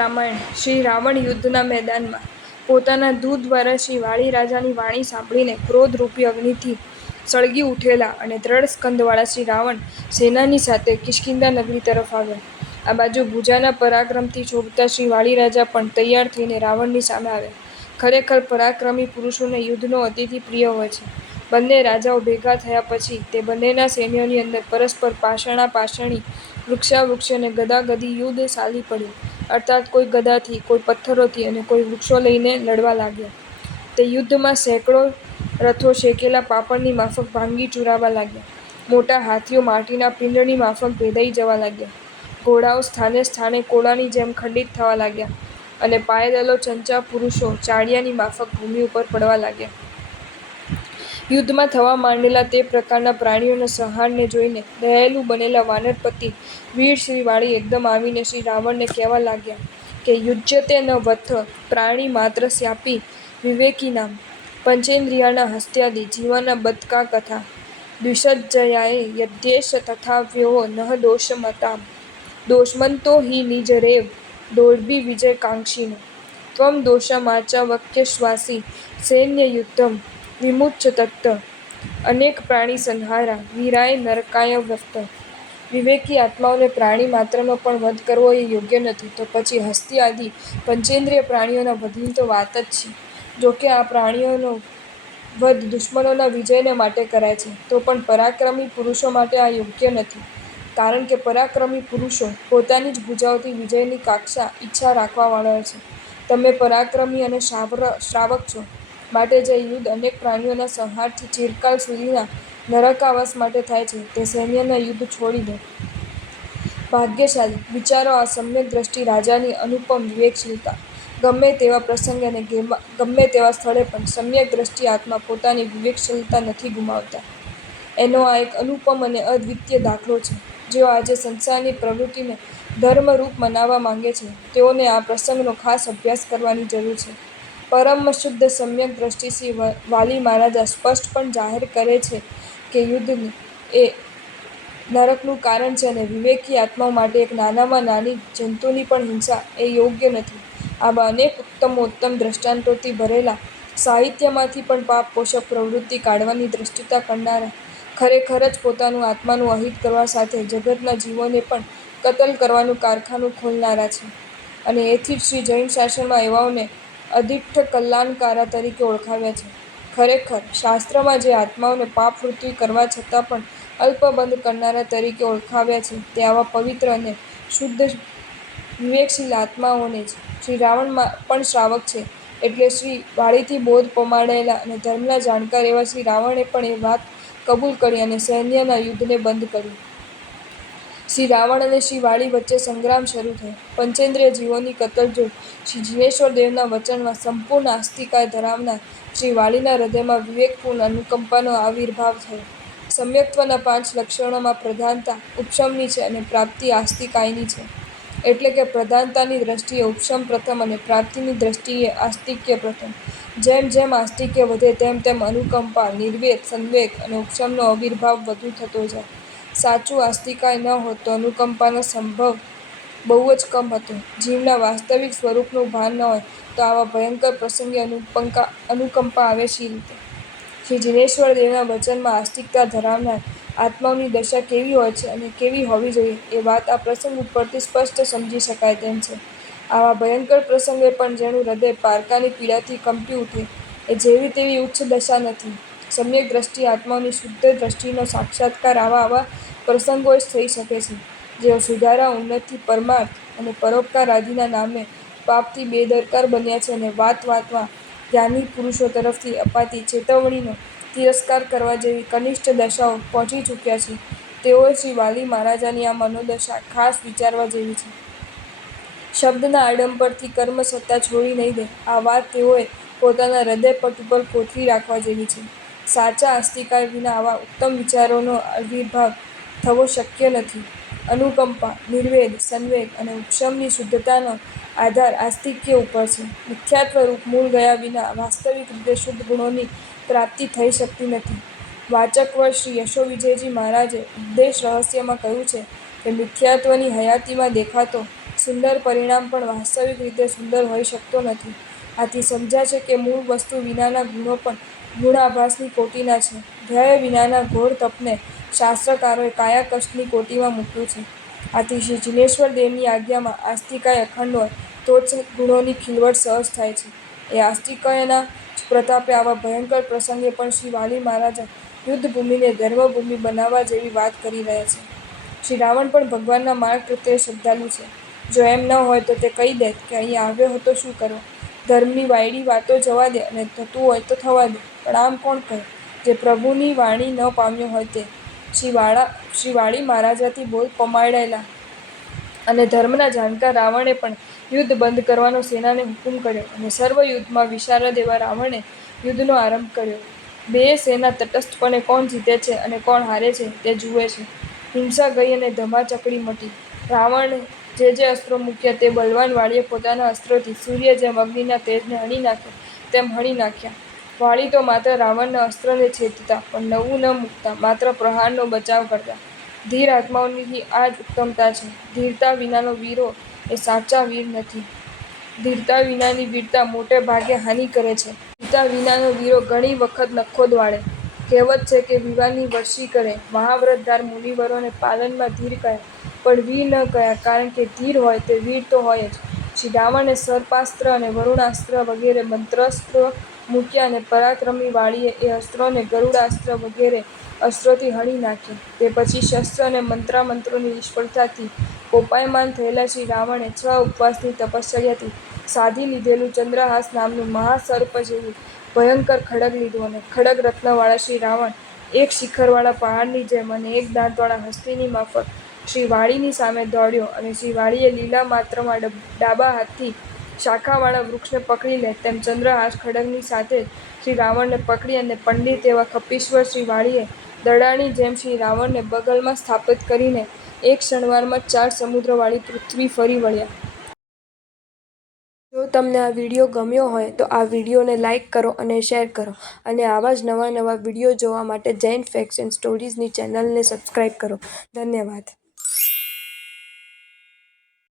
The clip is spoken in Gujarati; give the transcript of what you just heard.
રામાયણ. શ્રી રાવણ યુદ્ધના મેદાનમાં પોતાના દૂત દ્વારા શ્રી વાલી રાજાની વાણી સાંભળીને ક્રોધરૂપી અગ્નિથી સળગી ઉઠેલા અને દ્રઢ સ્કંદવાળા શ્રી રાવણ સેનાની સાથે કિષ્કિંધા નગરી તરફ આવ્યા. આ બાજુ ભુજાના પરાક્રમથી શોભતા શ્રી વાલી રાજા પણ તૈયાર થઈને રાવણની સામે આવ્યા. ખરેખર પરાક્રમી પુરુષોને યુદ્ધનો અતિથી પ્રિય હોય છે. બંને રાજાઓ ભેગા થયા પછી તે બંનેના સૈન્યોની અંદર પરસ્પર પાષાણાપાષાણી, વૃક્ષાવૃક્ષી અને ગદાગદી યુદ્ધ ચાલી પડ્યું. અર્થાત કોઈ ગદાથી, કોઈ પથ્થરોથી અને કોઈ વૃક્ષો લઈને લડવા લાગ્યા. તે યુદ્ધમાં સેંકડો રથો શેકેલા પાપડની માફક ભાંગી ચૂરાવા લાગ્યા. મોટા હાથીઓ માટીના પિંડની માફક ભેદાઈ જવા લાગ્યા. ઘોડાઓ સ્થાને સ્થાને કોળાની જેમ ખંડિત થવા લાગ્યા અને પાયદલો ચંચા પુરુષો ચાળિયાની માફક ભૂમિ ઉપર પડવા લાગ્યા. યુદ્ધમાં થવા માંડેલા તે પ્રકારના પ્રાણીઓના સંહારને જોઈને દયાળુ બનેલા વાનરપતિ વીર શ્રી વાળી એકદમ આવીને શ્રી રાવણને કહેવા લાગ્યા કે યુજ્યતે ન વત્થ પ્રાણી માત્રસ્યાપી વિવેકીનામ પંચેન્દ્રિયાણા હસ્ત્યાદિ જીવાના બતકા કથા દ્વિષજ્જયાએ યદ્યેશ તથાવ્યો નઃ દોષમતામ દોષમંતો હિ નિજરેવ દોર્ભિ વિજયકાંક્ષિનો ત્વમ દોષમાચવક્યશ્વાસી સૈન્યયુદ્ધમ વિમુચ્ય તત્ત અનેક પ્રાણી સંહારા વીરાય નરકાય વ્યસ્ત. વિવેકી આત્માઓને પ્રાણી માત્રનો પણ વધ કરવો એ યોગ્ય નથી, તો પછી હસ્તી આદિ પંચેન્દ્રિય પ્રાણીઓના વધની તો વાત જ છે. જોકે આ પ્રાણીઓનો વધ દુશ્મનોના વિજયને માટે કરાય છે, તો પણ પરાક્રમી પુરુષો માટે આ યોગ્ય નથી. કારણ કે પરાક્રમી પુરુષો પોતાની જ ભુજાઓથી વિજયની કાંક્ષા, ઈચ્છા રાખવાવાળા છે. તમે પરાક્રમી અને શ્રાવક છો, માટે જે યુદ્ધ અનેક પ્રાણીઓના સંહારથી ચિરકાલ સુધીના નરકાવાસ માટે થાય છે, તે સૈન્યના યુદ્ધ છોડી દો. ભાગ્યશાળી વિચારો આ સમ્યક દ્રષ્ટિ રાજાની અનુપમ વિવેકશીલતા. ગમે તેવા પ્રસંગે અને ગમે તેવા સ્થળે પણ સમ્યક દ્રષ્ટિ આત્મા પોતાની વિવેકશીલતા નથી ગુમાવતા. એનો આ એક અનુપમ અને અદ્વિતીય દાખલો છે. જેઓ આજે સંસારની પ્રવૃત્તિને ધર્મરૂપ મનાવવા માંગે છે, તેઓને આ પ્રસંગનો ખાસ અભ્યાસ કરવાની જરૂર છે. પરમ શુદ્ધ સમ્યક દ્રષ્ટિ શ્રી વાલી મહારાજા સ્પષ્ટ પણ જાહેર કરે છે કે યુદ્ધ એ નરકનું કારણ છે અને વિવેકી આત્માઓ માટે એક નાનામાં નાની જંતુની પણ હિંસા એ યોગ્ય નથી. આવા અનેક ઉત્તમોત્તમ દ્રષ્ટાંતોથી ભરેલા સાહિત્યમાંથી પણ પાપ પોષક પ્રવૃત્તિ કાઢવાની દ્રષ્ટિતા કરનારા, ખરેખર જ પોતાનું આત્માનું અહિત કરવા સાથે જગતના જીવોને પણ કતલ કરવાનું કારખાનું ખોલનારા છે. અને એથી જ શ્રી જૈન શાસનમાં એવાઓને અધિષ્ઠ કલ્યાણકારા તરીકે ઓળખાવ્યા છે. ખરેખર શાસ્ત્રમાં જે આત્માઓને પાપવૃત્તિ કરવા છતાં પણ અલ્પબંધ કરનારા તરીકે ઓળખાવ્યા છે, તે આવા પવિત્ર અને શુદ્ધ વિવેકશીલ આત્માઓને જ. શ્રી રાવણ પણ શ્રાવક છે, એટલે શ્રી વાળીથી બોધ પમાડેલા અને ધર્મના જાણકાર એવા શ્રી રાવણે પણ એ વાત કબૂલ કરી અને સૈન્યના યુદ્ધને બંધ કર્યું. શ્રી રાવણ અને શ્રી વાળી વચ્ચે સંગ્રામ શરૂ થયો. પંચેન્દ્રિય જીવોની કતલ જોઈ શ્રી જિનેશ્વર દેવના વચનમાં સંપૂર્ણ આસ્તિકાય ધરાવનાર શ્રી વાળીના હૃદયમાં વિવેકપૂર્ણ અનુકંપાનો આવિર્ભાવ થયો. સમ્યક્ત્વના 5 લક્ષણોમાં પ્રધાનતા ઉપશમની છે અને પ્રાપ્તિ આસ્તિકાયની છે. એટલે કે પ્રધાનતાની દ્રષ્ટિએ ઉપશમ પ્રથમ અને પ્રાપ્તિની દ્રષ્ટિએ આસ્તિક્ય પ્રથમ. જેમ જેમ આસ્તિક્ય વધે તેમ તેમ અનુકંપા, નિર્વેદ, સંવેગ અને ઉપશમનો આવિર્ભાવ વધુ થતો જાય. સાચું આસ્તિકાય ન હોત તો અનુકંપાનો સંભવ બહુ જ કમ હતો. જીવના વાસ્તવિક સ્વરૂપનું ભાન ન હોય તો આવા ભયંકર પ્રસંગે અનુકંપા આવે શી રીતે? શ્રી જિનેશ્વર દેવના વચનમાં આસ્તિકતા ધરાવનાર આત્માઓની દશા કેવી હોય છે અને કેવી હોવી જોઈએ એ વાત આ પ્રસંગ ઉપરથી સ્પષ્ટ સમજી શકાય તેમ છે. આવા ભયંકર પ્રસંગે પણ જેનું હૃદય પારકાની પીડાથી કંપી ઉઠે એ જેવી તેવી ઉચ્ચ દશા નથી. સમ્યક દ્રષ્ટિ આત્માઓની શુદ્ધ દ્રષ્ટિનો સાક્ષાત્કાર આવા પ્રસંગોએ જ થઈ શકે છે. જેઓ સુધારા, ઉન્નતિ, પરમાર્થ અને પરોપકાર આદિના નામે પાપથી બેદરકાર બન્યા છે અને વાત વાતમાં જ્ઞાની પુરુષો તરફથી અપાતી ચેતવણીનો તિરસ્કાર કરવા જેવી કનિષ્ઠ દશાઓ પહોંચી ચૂક્યા છે, તેઓએ શ્રી વાલી મહારાજાની આ મનોદશા ખાસ વિચારવા જેવી છે. શબ્દના આડંબરથી કર્મસત્તા છોડી નહીં દે, આ વાત તેઓએ પોતાના હૃદયપટ ઉપર કોતરી રાખવા જેવી છે. સાચા આસ્તિકાય વિના આવા ઉત્તમ વિચારોનો આવિર્ભાવ થવો શક્ય નથી. અનુકંપા, નિર્વેદ, સંવેગ અને ઉપશમની શુદ્ધતાનો આધાર આસ્તિક્ય ઉપર છે. મિથ્યાત્વરૂપ મૂળ ગયા વિના વાસ્તવિક રીતે શુદ્ધ ગુણોની પ્રાપ્તિ થઈ શકતી નથી. વાચકવર શ્રી યશોવિજયજી મહારાજે ઉપદેશ રહસ્યમાં કહ્યું છે કે મિથ્યાત્વની હયાતીમાં દેખાતો સુંદર પરિણામ પણ વાસ્તવિક રીતે સુંદર હોઈ શકતો નથી. આથી સમજાય છે કે મૂળ વસ્તુ વિનાના ગુણો પણ ગુણાભાસની કોટીના છે. ધ્યેય વિનાના ઘોર તપને શાસ્ત્રકારોએ કાયાકષ્ટની કોટીમાં મૂક્યું છે. આથી શ્રી જિનેશ્વર દેવની આજ્ઞામાં આસ્તિકાય અખંડ હોય તો જ ગુણોની ખીલવટ સહજ થાય છે. એ આસ્તિકયના જ પ્રતાપે આવા ભયંકર પ્રસંગે પણ શ્રી વાલી મહારાજા યુદ્ધભૂમિને ધર્મભૂમિ બનાવવા જેવી વાત કરી રહ્યા છે. શ્રી રાવણ પણ ભગવાનના માર્ગ પ્રત્યે શ્રદ્ધાળુ છે. જો એમ ન હોય તો તે કહી દેત કે અહીં આવ્યો હતો શું કરવા? ધર્મની વાયડી વાતો જવા દે અને થતું હોય તો થવા દે, પણ આમ કોણ કહે જે પ્રભુની વાણી ન પામ્યો હોય તે? શ્રી વાળી મહારાજાથી બોલ પમાડેલા અને ધર્મના જાણકાર રાવણે પણ યુદ્ધ બંધ કરવાનો સેનાને હુકુમ કર્યો અને સર્વ યુદ્ધમાં વિશારદ એવા રાવણે યુદ્ધનો આરંભ કર્યો. બેય સેના તટસ્થપણે કોણ જીતે છે અને કોણ હારે છે તે જુએ છે. હિંસા ગઈ અને ધમાચકડી મટી. રાવણે જે અસ્ત્રો મૂક્યા તે બલવાન વાળીએ પોતાના અસ્ત્રોથી સૂર્ય જેમ અગ્નિના તેજને હણી નાખે તેમ હણી નાખ્યા. વાળી તો માત્ર રાવણના અસ્ત્રને છેદતા પણ નવું ન મૂકતા માત્ર પ્રહારનો બચાવ કરતા. ધીર આત્માઓની આ જ ઉત્તમતા છે. ધીરતા વિનાનો વીરો એ સાચા વીર નથી. ધીરતા વિનાની વીરતા મોટે ભાગે હાનિ કરે છે. ધીરતા વિનાનો વીરો ઘણી વખત નખોદ વાળે. કહેવત છે કે વિવાદની વર્ષી કરે. મહાવ્રતધાર મુનિવરોને પાલનમાં ધીર કહ્યા પણ વીર ન કહ્યા કારણ કે ધીર હોય તે વીર તો હોય જ. શ્રી રાવણે સર્પાસ્ત્ર અને વરુણાસ્ત્ર વગેરે મંત્રાસ્ત્રો મૂક્યા અને પરાક્રમી વાળીએ એ અસ્ત્રોને ગરુડાસ્ત્ર વગેરે અસ્ત્રોથી હણી નાખ્યા. તે પછી શસ્ત્ર અને મંત્રોની નિષ્ફળતાથી કોપાયમાન થયેલા શ્રી રાવણે 6 ઉપવાસની તપશ્ચર્યાથી સાધી લીધેલું ચંદ્રહાસ નામનું મહાસર્પ જેવું ભયંકર ખડગ લીધું અને ખડગ રત્નવાળા શ્રી રાવણ એક શિખરવાળા પહાડની જેમ અને એક દાંતવાળા હસ્તીની માફક શ્રી વાળીની સામે દોડ્યો અને શ્રી વાળીએ લીલા માત્રમાં ડાબા હાથથી શાખાવાળા વૃક્ષને પકડી લે તેમ ચંદ્રહાસ ખડગની સાથે જ શ્રી રાવણને પકડી અને પંડિત એવા કપીશ્વર શ્રી વાળીએ દડાની જેમ શ્રી રાવણને બગલમાં સ્થાપિત કરીને એક ક્ષણવારમાં 4 સમુદ્રવાળી પૃથ્વી ફરી વળ્યા. જો તમને આ વિડીયો ગમ્યો હોય તો આ વિડીયોને લાઇક કરો અને શેર કરો અને આવા જ નવા વિડીયો જોવા માટે જૈન ફેક્ટ્સ એન્ડ સ્ટોરીઝની ચેનલને સબસ્ક્રાઇબ કરો. ધન્યવાદ.